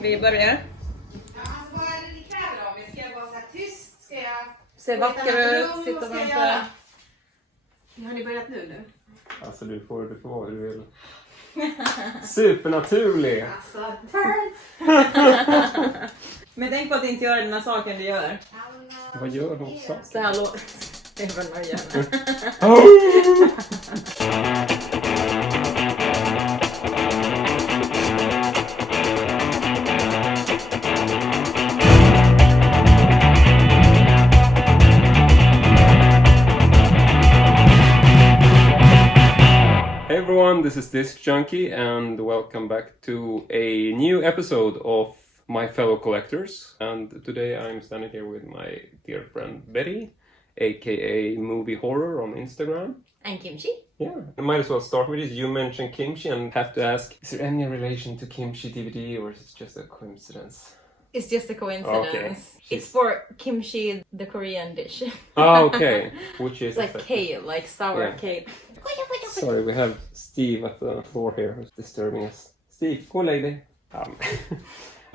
Vi börjar. Vad är det ni kräver av mig? Ska jag vara så här tyst? Ska jag... Se vacker ut, sitta framför. Har ni börjat nu? Alltså du får vad du vill. Supernaturlig! Alltså, Men tänk på att inte göra den här saken du gör. Vad gör de så? Så här låter det. Är vad man gör. Hey everyone, this is Disc Junkie and welcome back to a new episode of My Fellow Collectors. And today I'm standing here with my dear friend Betty, aka Movie Horror on Instagram. And kimchi. Yeah, I might as well start with it. You mentioned kimchi and have to ask, is there any relation to kimchi DVD or is it just a coincidence? It's just a coincidence. Okay. It's for kimchi, the Korean dish. Ah, okay. Which is Like kale, like sour kale. Sorry, we have Steve at the floor here who's disturbing us. Steve, go lady.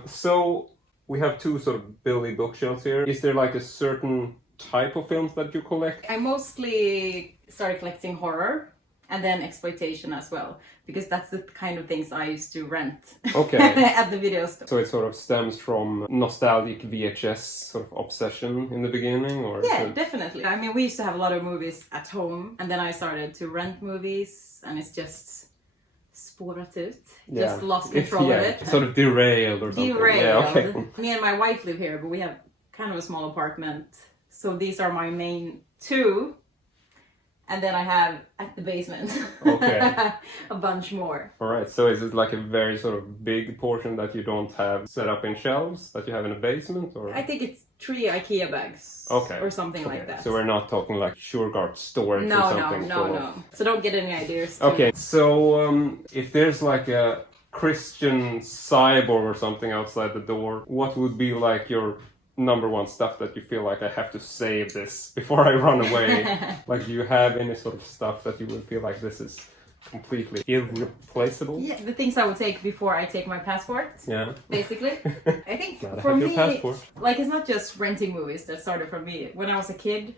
So, we have two sort of Billy bookshelves here. Is there like a certain type of films that you collect? I mostly started collecting horror and then exploitation as well. Because that's the kind of things I used to rent Okay. at the video store. So it sort of stems from nostalgic VHS sort of obsession in the beginning? Or Yeah, definitely. I mean, we used to have a lot of movies at home. And then I started to rent movies. And it's just spårat ut. Just lost control of it. Sort of derailed or something. Derailed. Yeah, okay. Me and my wife live here, but we have kind of a small apartment. So these are my main two. And then I have at the basement Okay. a bunch more. Alright, so is it like a very sort of big portion that you don't have set up in shelves that you have in a basement? Or I think it's 3 IKEA bags. Okay. Or something like that. So we're not talking like Shurgard storage or something? No. So don't get any ideas. Okay, so if there's like a Christian cyborg or something outside the door, what would be like your number one stuff that you feel like I have to save this before I run away? Like, do you have any sort of stuff that you would feel like this is completely irreplaceable? Yeah, the things I would take before I take my passport. Yeah. Basically. I think Gotta for have your me, passport. like it's not just renting movies that started for me. When I was a kid,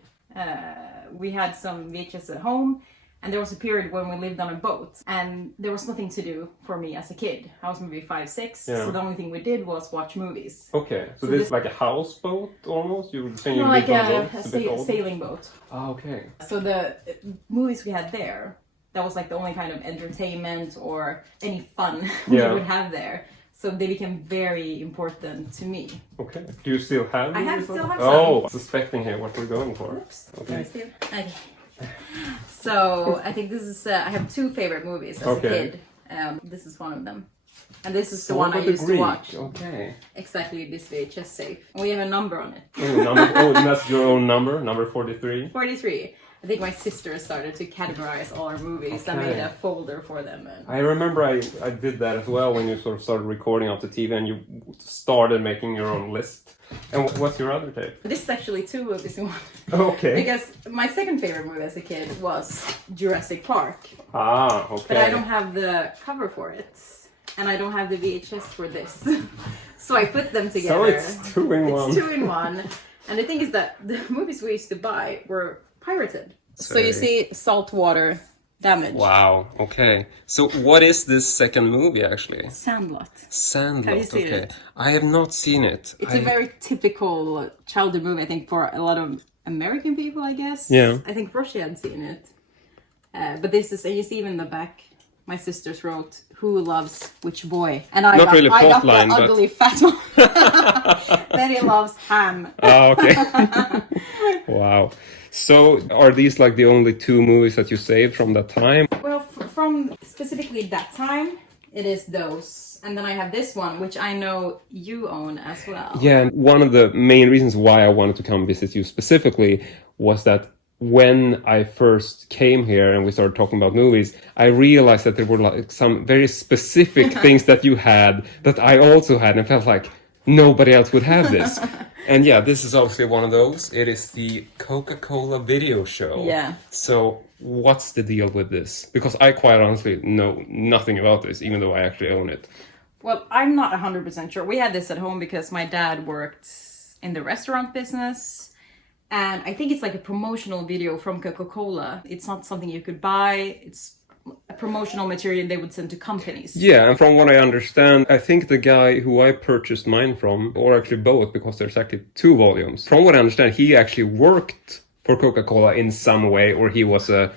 we had some VHS at home. And there was a period when we lived on a boat and there was nothing to do for me as a kid. I was maybe 5, 6. Yeah. So the only thing we did was watch movies. Okay, so this is like a houseboat almost? You were saying you No, lived like on a boat? a It's a bit old. sailing boat. Ah, okay. So the movies we had there, that was like the only kind of entertainment or any fun we would have there. So they became very important to me. Okay. Do you still have these? still have Oh, suspecting here what we're going for. Oops. Okay. Okay. So I think this is I have 2 favorite movies as a kid. This is one of them, and this is the one I used to watch. Okay. Exactly, this VHS safe. We have a number on it. Oh, that's your own number 43. 43. I think my sister started to categorize all our movies. I made a folder for them. And I remember I did that as well when you sort of started recording off the TV and you started making your own list. And what's your other tape? this is actually 2 movies in one. Okay. Because my second favorite movie as a kid was Jurassic Park. Ah, okay. But I don't have the cover for it. And I don't have the VHS for this. So I put them together. So it's 2 in 1. It's 2 in 1. And the thing is that the movies we used to buy were pirated. So you see saltwater damage. Wow, okay. So what is this second movie actually? Sandlot. Sandlot, Have you seen okay. it? I have not seen it. It's a very typical childhood movie, I think, for a lot of American people, I guess. Yeah. I think Russia had seen it. But this is, and you see even in the back, my sisters wrote, "Who loves which boy?" And I Not got, really I got plotline, the but- ugly fat one. Betty loves ham. Oh, okay. Wow. So are these like the only 2 movies that you saved from that time? Well, from specifically that time, it is those. And then I have this one, which I know you own as well. Yeah, and one of the main reasons why I wanted to come visit you specifically was that when I first came here and we started talking about movies, I realized that there were like some very specific things that you had that I also had, and I felt like nobody else would have this. And yeah, this is obviously one of those. It is the Coca-Cola video show. Yeah. So what's the deal with this? Because I quite honestly know nothing about this, even though I actually own it. Well, I'm not 100% sure. We had this at home because my dad worked in the restaurant business. And I think it's like a promotional video from Coca-Cola. It's not something you could buy. It's a promotional material they would send to companies. Yeah, and from what I understand, I think the guy who I purchased mine from, or actually both, because there's actually 2 volumes. From what I understand, he actually worked for Coca-Cola in some way, or he was a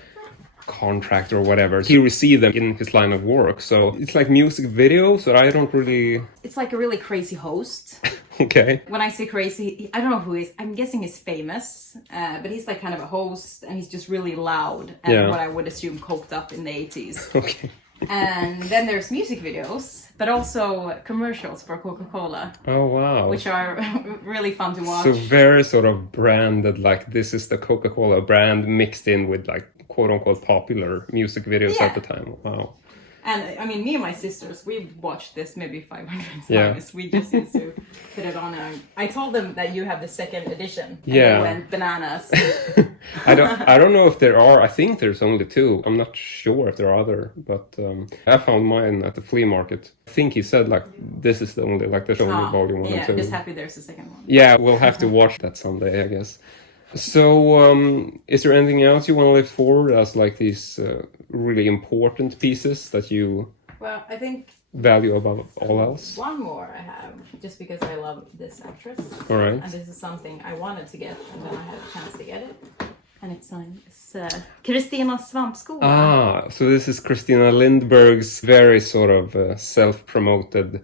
contractor or whatever. He received them in his line of work. So it's like music videos, so I don't really... It's like a really crazy host. Okay. When I say crazy, I don't know who he is. I'm guessing he's famous, but he's like kind of a host, and he's just really loud and what I would assume coked up in the 80s. Okay. And then there's music videos, but also commercials for Coca-Cola. Oh, wow. Which are really fun to watch. So very sort of branded, like this is the Coca-Cola brand mixed in with like quote-unquote popular music videos at the time. Wow. And I mean, me and my sisters, we've watched this maybe 500 times. Yeah. We just used to put it on. And I told them that you have the second edition. And Yeah. they went bananas. I don't know if there are. I think there's only 2. I'm not sure if there are other, but I found mine at the flea market. I think he said like this is the only, like there's only volume 1 and 2. Yeah, just happy there's a second one. Yeah, we'll have to watch that someday, I guess. So, is there anything else you want to lift forward as like these really important pieces that you Well, I think value above all else? one more I have, just because I love this actress. All right. And this is something I wanted to get, and then I had a chance to get it. And it's Kristina Svampskola. Ah, so this is Christina Lindberg's very sort of self-promoted...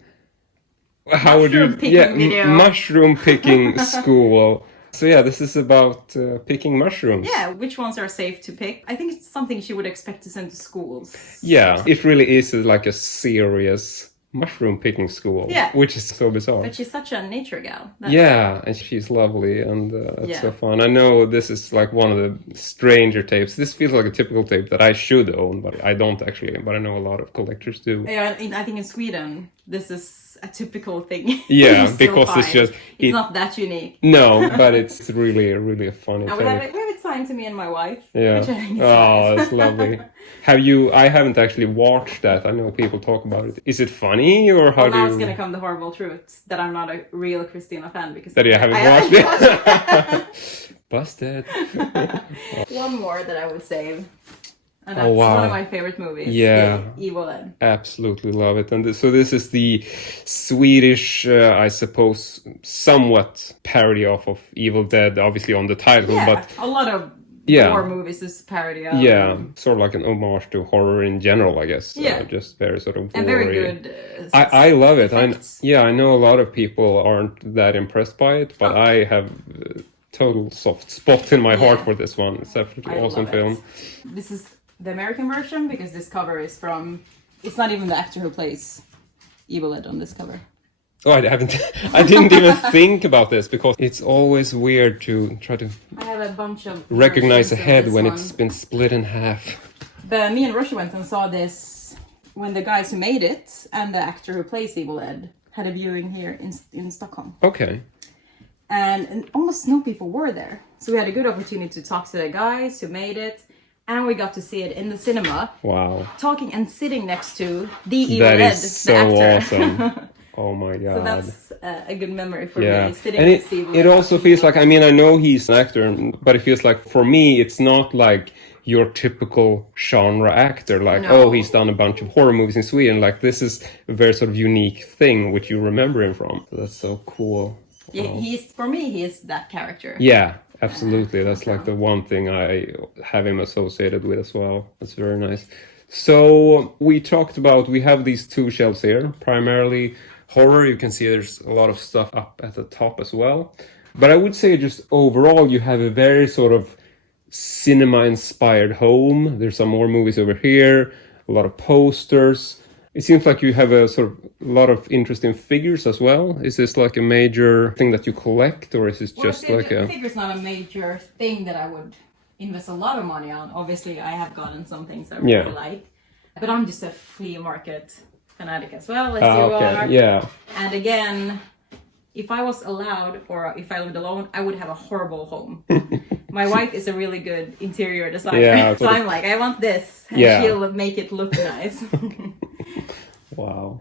How would you... Mushroom picking video. Mushroom picking school. So yeah, this is about picking mushrooms. Yeah, which ones are safe to pick. I think it's something she would expect to send to schools. Yeah, it really is like a serious mushroom picking school. Yeah. Which is so bizarre. But she's such a nature gal. Yeah, and she's lovely, and it's so fun. I know this is like one of the stranger tapes. This feels like a typical tape that I should own, but I don't actually. But I know a lot of collectors do. Yeah, I think in Sweden, this is a typical thing. Yeah, It's because so it's fine. just... It's not that unique. No, but it's really, really a funny And tape. we have it signed to me and my wife. Yeah. Which I think is Oh, nice. that's lovely. I haven't actually watched that. I know people talk about it. Is it funny, or how Well, now do it's you... going to come the horrible truth that I'm not a real Christina fan because That you haven't I watched it? Busted. One more that I would save. And that's Oh, wow. one of my favorite movies. Yeah. The Evil Ed. Absolutely love it. And so this is the Swedish, I suppose, somewhat parody of Evil Dead, obviously on the title, Yeah, but a lot of Yeah. horror movies is parody of. yeah, sort of like an homage to horror in general, I guess. Yeah. Just very sort of gory. And very good. I love it. effects. I know a lot of people aren't that impressed by it, but I have total soft spot in my heart for this one. It's absolutely I awesome love film. it. This is the American version because this cover is from. It's not even the actor who plays Evil Ed on this cover. Oh, I didn't even think about this because it's always weird to try to I have a bunch of. recognize a versions of head this when one. it's been split in half. But me and Russia went and saw this when the guys who made it and the actor who plays Evil Ed had a viewing here in Stockholm. Okay. And almost no people were there. So we had a good opportunity to talk to the guys who made it. And we got to see it in the cinema. Wow. Talking and sitting next to the Evil That Ed, is so the actor. awesome. Oh my god. So that's a good memory for Yeah, me. Sitting and next to Evil it Ed. also feels like, I mean, I know he's an actor, but it feels like for me, it's not like your typical genre actor, like, No. oh, he's done a bunch of horror movies in Sweden. Like, this is a very sort of unique thing which you remember him from. So that's so cool. Yeah, Wow. for me, he is that character. Yeah, absolutely. That's like the one thing I have him associated with as well. That's very nice. So we talked about, we have these 2 shelves here, primarily horror. You can see there's a lot of stuff up at the top as well. But I would say just overall, you have a very sort of cinema-inspired home. There's some more movies over here, a lot of posters. It seems like you have a sort of lot of interesting figures as well. Is this like a major thing that you collect, or is this just like the a... figure's not a major thing that I would invest a lot of money on. Obviously, I have gotten some things I really like. But I'm just a flea market fanatic as well, as you are. Yeah. And again, if I was allowed, or if I lived alone, I would have a horrible home. My wife is a really good interior designer. Yeah, so I'm like, I want this. And she'll make it look nice. Wow.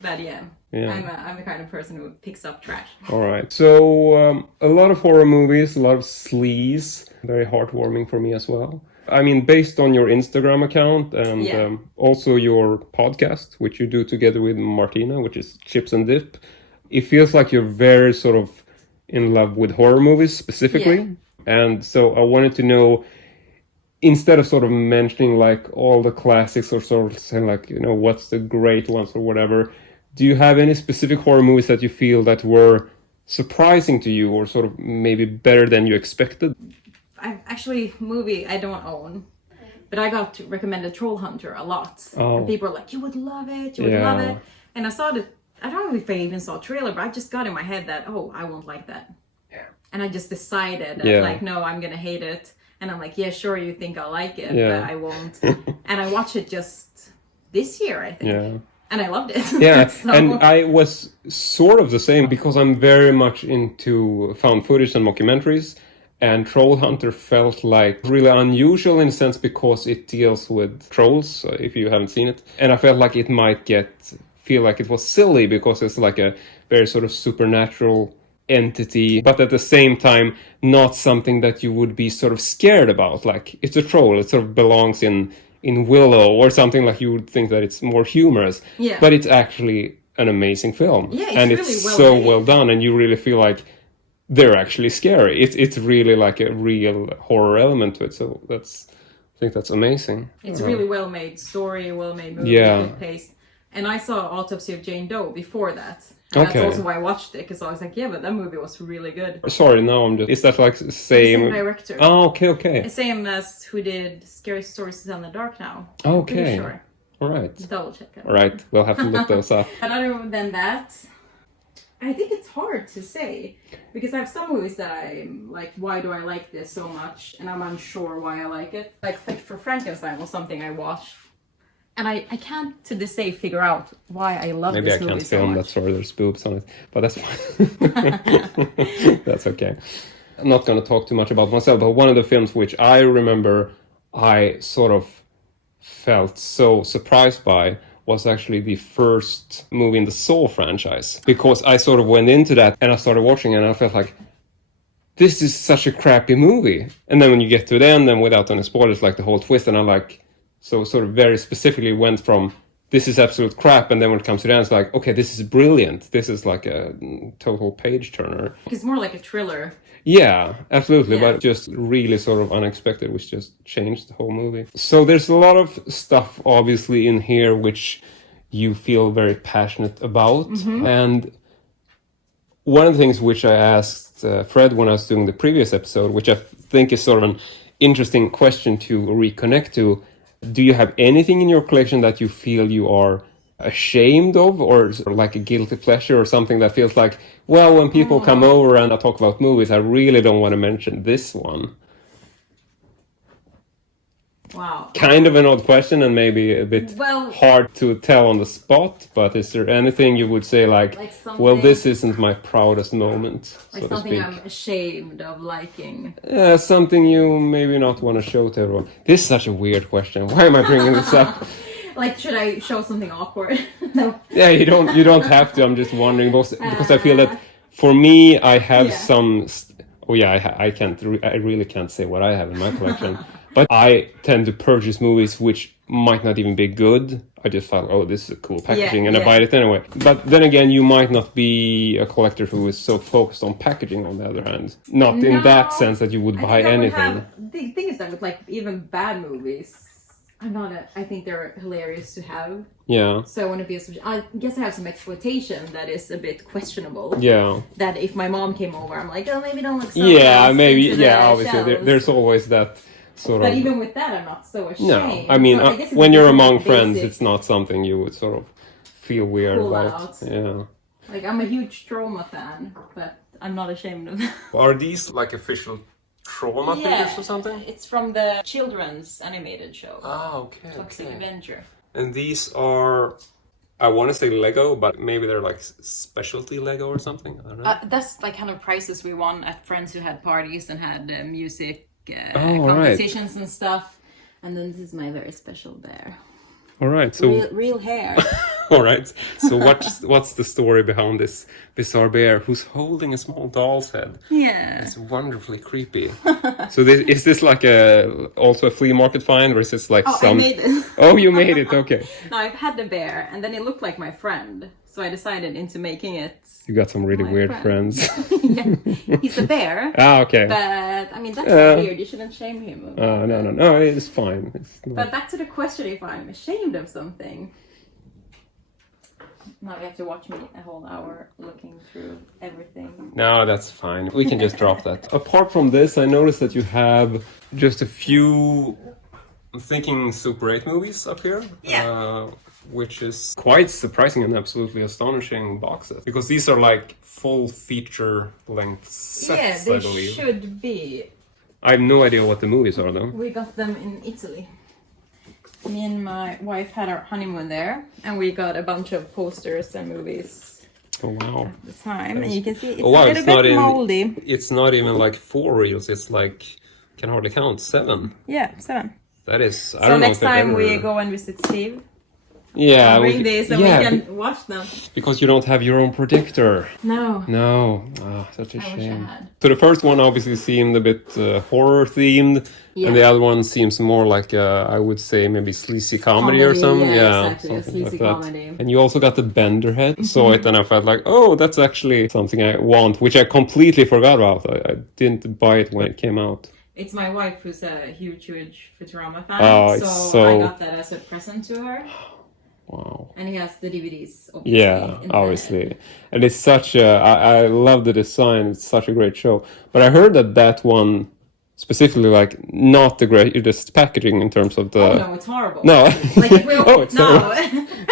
But yeah. I'm the kind of person who picks up trash. All right. So a lot of horror movies, a lot of sleaze. Very heartwarming for me as well. I mean, based on your Instagram account and also your podcast, which you do together with Martina, which is Chips and Dip, it feels like you're very sort of in love with horror movies specifically. Yeah. And so I wanted to know, instead of sort of mentioning like all the classics or sort of saying like, you know, what's the great ones or whatever, do you have any specific horror movies that you feel that were surprising to you or sort of maybe better than you expected? Movie I don't own, but I got recommended Troll Hunter a lot. Oh. And people were like, you would love it, love it. And I saw it, I don't know if I even saw a trailer, but I just got in my head that, I won't like that. Yeah. And I just decided that like, no, I'm gonna hate it. And I'm like, yeah, sure, you think I'll like it, but I won't. And I watched it just this year, I think. Yeah. And I loved it. Yeah, so. And I was sort of the same because I'm very much into found footage and mockumentaries. And Troll Hunter felt like really unusual in a sense because it deals with trolls, if you haven't seen it. And I felt like it might feel like it was silly because it's like a very sort of supernatural entity, but at the same time, not something that you would be sort of scared about. Like, it's a troll, it sort of belongs in Willow or something, like you would think that it's more humorous. Yeah. But it's actually an amazing film. Yeah, and really it's so well done, and you really feel like they're actually scary. It's really like a real horror element to it. So I think that's amazing. It's a really well made story, well made movie, good pace. And I saw Autopsy of Jane Doe before that. And that's also why I watched it, because I was like, yeah, but that movie was really good. Sorry, no, is that like the same director? Oh, okay. The same as who did Scary Stories to Tell in the Dark now. Okay. Pretty sure. All right. Double check it. All right, we'll have to look those up. But other than that, I think it's hard to say, because I have some movies that I'm like, why do I like this so much? And I'm unsure why I like it. Like for Frankenstein was something I watched, and I can't to this day figure out why I love this movie so much. Maybe I can't film that, sorry, there's boobs on it, but that's fine. That's okay. I'm not going to talk too much about myself, but one of the films which I remember I sort of felt so surprised by was actually the first movie in the Saw franchise, because I sort of went into that and I started watching it and I felt like, this is such a crappy movie. And then when you get to the end, and without any spoilers, like the whole twist, and I'm like, so sort of very specifically went from, this is absolute crap, and then when it comes to the end, it's like, okay, this is brilliant. This is like a total page turner. It's more like a thriller. Yeah, absolutely, but just really sort of unexpected, which just changed the whole movie. So there's a lot of stuff, obviously, in here which you feel very passionate about. Mm-hmm. And one of the things which I asked Fred when I was doing the previous episode, which I think is sort of an interesting question to reconnect to, do you have anything in your collection that you feel you are ashamed of, or sort of like a guilty pleasure, or something that feels like, well, when people come over and I talk about movies, I really don't want to mention this one? Wow. Kind of an odd question, and maybe a bit hard to tell on the spot, but is there anything you would say like well, this isn't my proudest moment, like so something I'm ashamed of liking? Yeah, something you maybe not want to show to everyone. This is such a weird question. Why am I bringing this up? Like, should I show something awkward? No. Yeah, you don't have to. I'm just wondering, because I feel that for me, I have some. I really can't say what I have in my collection, but I tend to purchase movies which might not even be good. I just thought, oh, this is a cool packaging, and I buy it anyway. But then again, you might not be a collector who is so focused on packaging. On the other hand, not in that sense that you would buy anything. The thing is that with like even bad movies, I think they're hilarious to have. Yeah. So I want to be I guess I have some exploitation that is a bit questionable. Yeah. That if my mom came over, I'm like, oh, maybe don't look so obviously there's always that sort of. But even with that, I'm not so ashamed. No, I mean, when you're among friends, it's not something you would sort of feel weird about. Yeah. Like, I'm a huge Trauma fan, but I'm not ashamed of that. Are these like official Trauma figures or something? It's from the children's animated show. Okay. Toxic Avenger. And these are, I want to say Lego, but maybe they're like specialty Lego or something. I don't know. That's like kind of prizes we won at friends who had parties and had music competitions and stuff. And then this is my very special bear. All right, so real hair. All right. So what's the story behind this bizarre bear who's holding a small doll's head? Yeah. It's wonderfully creepy. So is this like also a flea market find, or is this like I made it. Oh, you made it. Okay. No, I've had the bear, and then it looked like my friend, so I decided into making it. You got some really my weird friend. friends. Yeah, he's a bear. Okay. But I mean, that's not weird. You shouldn't shame him. No, it's fine. But back to the question: if I'm ashamed of something. Now you have to watch me a whole hour looking through everything. No, that's fine. We can just drop that. Apart from this, I noticed that you have just a few, I'm thinking Super 8 movies up here. Yeah. Which is quite surprising and absolutely astonishing boxes. Because these are like full feature length sets, yeah, I they believe. should be. I have no idea what the movies are though. We got them in Italy. Me and my wife had our honeymoon there, and we got a bunch of posters and movies Oh wow. at the time. And you can see it's Oh, wow, a little bit moldy. It's not even like 4 reels, it's like, can hardly count, 7. Yeah, 7. That is, I So don't know next if I've time ever... we go and visit Steve, Yeah, bring these and we can watch them. because you don't have your own predictor. No. No, such a I wish I shame. had. So the first one obviously seemed a bit horror themed, Yeah. and the other one seems more like I would say maybe sleazy comedy or something. Yeah, exactly, a something sleazy like that. comedy. And you also got the Bender head. Saw it and I felt like, oh, that's actually something I want, which I completely forgot about. I didn't buy it when it came out. It's my wife who's a huge Futurama fan, Oh, so it's so- I got that as a present to her. Wow. And he has the DVDs, obviously. Yeah, in the- obviously. And it's such a... I love the design. It's such a great show. But I heard that one specifically, like, not the greatest packaging in terms of the... Oh no, it's horrible. No. Like it will... Oh, it's no.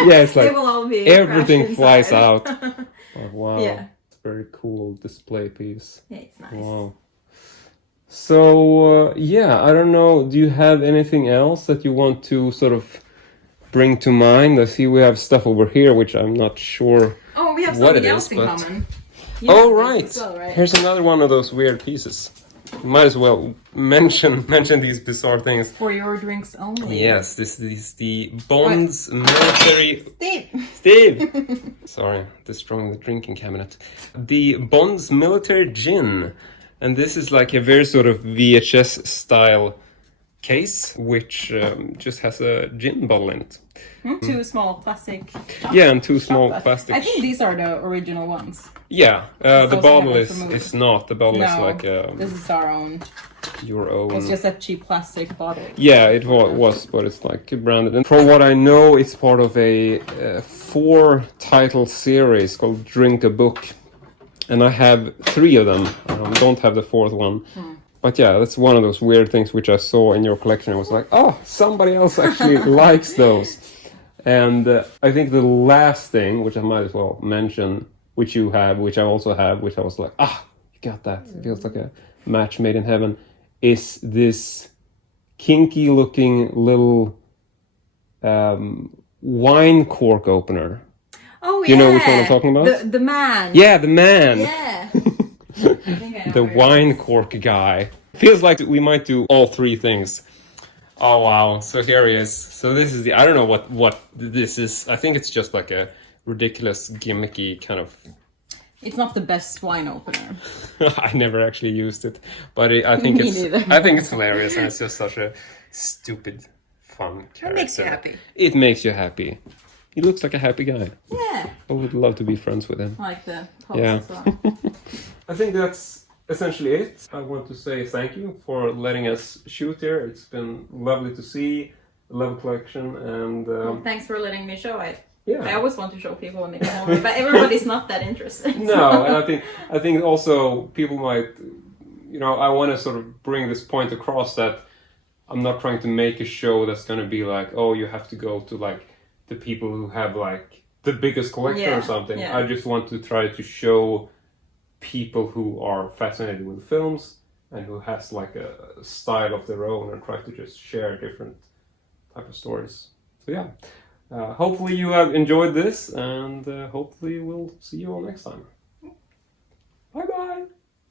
Yeah, it's like it will all be everything crashed flies inside. out. Oh, wow. Yeah. It's a very cool display piece. Yeah, it's nice. Wow. So, yeah, I don't know. Do you have anything else that you want to sort of bring to mind? I see we have stuff over here, which I'm not sure. Oh, we have What something it else is, in but- common. You Oh, have right. this as well, right? Here's another one of those weird pieces. You might as well mention these bizarre things. For your drinks only. Yes, this is the Bond's military... Steve! Sorry, destroying the drinking cabinet. The Bond's military gin. And this is like a very sort of VHS style case, which just has a gin bottle in it. Two small plastic. Yeah, and 2 small shots. plastic. I think these are the original ones. Yeah, the those bottle we have from is not. The bottle is No, like this is our own. your own. It's just a cheap plastic bottle. Yeah, it was, but it's like branded. And from what I know, it's part of a 4-title series called Drink a Book. And I have 3 of them. Don't have the 4th one. But yeah, that's one of those weird things which I saw in your collection. I was like, oh, somebody else actually likes those. And I think the last thing, which I might as well mention, which you have, which I also have, which I was like, you got that. It feels like a match made in heaven, is this kinky looking little wine cork opener. Oh, yeah. You know which one I'm talking about? The man. Yeah, the man. Yeah. I think I know The where it wine is. cork guy. Feels like we might do all 3 things. Oh wow, so here he is. So this is I don't know what this is. I think it's just like a ridiculous gimmicky kind of... It's not the best wine opener. I never actually used it, but I think Me neither. I think it's hilarious, and it's just such a stupid, fun character. It makes you happy. It makes you happy. He looks like a happy guy. Yeah. I would love to be friends with him. Like the pose Yeah. as well. I think that's essentially it. I want to say thank you for letting us shoot here. It's been lovely to see, a level collection, and Thanks for letting me show it. yeah. I always want to show people when they come over, but everybody's not that interested. No, and I think also people might, I want to sort of bring this point across that I'm not trying to make a show that's going to be like, oh, you have to go to like the people who have like the biggest collection or something. Yeah. I just want to try to show people who are fascinated with films and who has like a style of their own and try to just share different type of stories. So yeah, hopefully you have enjoyed this, and hopefully we'll see you all next time.